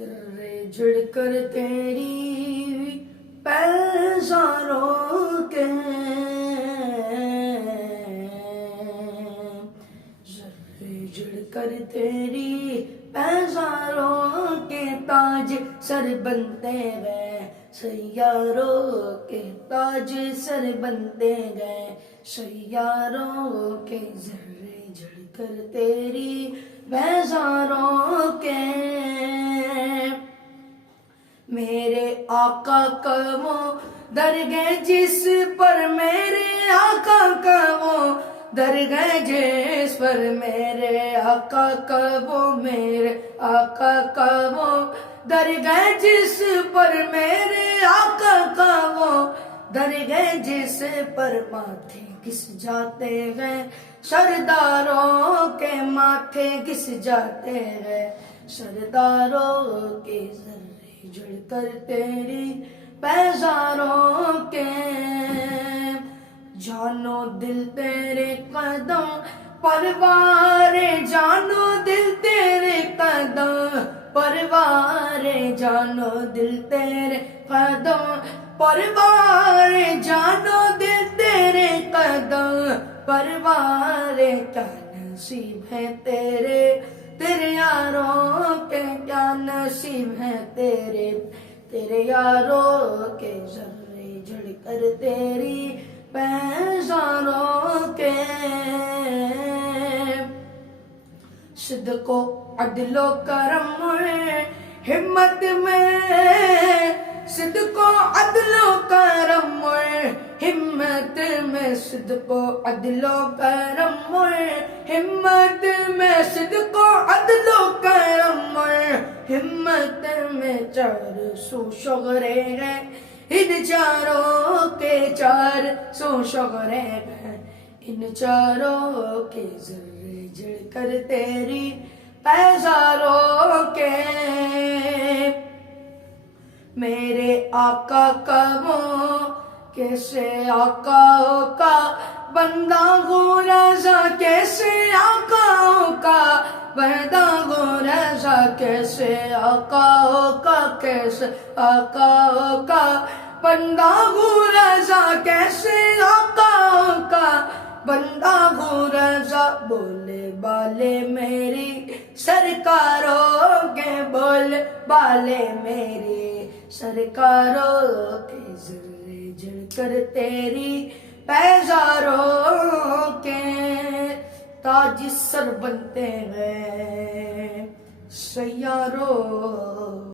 जुड़ कर तेरी पैजारों के जुड़ कर तेरी पैजारों के ताज सर बनते गए सैयारों के ताज सर बनते गए सैयारों के जर्रे जुड़ कर तेरी पैजारों के मेरे आका का वो दरगाह जिस पर मेरे आका का वो दरगाह जिस पर मेरे आका का वो मेरे आका का वो दरगाह जिस पर मेरे आका का वो दरगाह जिस पर माथे किस जाते हैं सरदारों के माथे किस जाते हैं सरदारों के जर्रे जुड़ कर तेरी पैजारों के जानो दिल तेरे कदम परवारे जानो दिल तेरे कदम परवारे जानो दिल तेरे कदम परवारे जानो दिल तेरे कदम परवारे क्या नसीब है तेरे तेरे यारों के क्या नसीब है तेरे तेरे यारों के जर्रे जुड़ कर तेरी पैजारों के सिद्को अदलो करम हिम्मत में सिद्को अदलो करम हिम्मत में सिद्को अदलो करम हिम्मत में सिद्को अदलो करम हिम्मत में 400 शगरे हैं इन चारों के 400 शगरे हैं इन चारों के जर्रे जुड़ कर तेरी पैजारों के मेरे आका का वो कैसे आकाओं का बंदा गोराजा कैसे आकाओं का बंदा गोराजा कैसे आकाओं का कैसे आकाओं का बंदा गोराजा कैसे आकाओं का बंदा गोराजा बोले बाले मेरी सरकारों के बोल बाले मेरी सरकारों के जर्रे जुड़ कर तेरी पैजारों के ताज सर बनते हैं सैयारों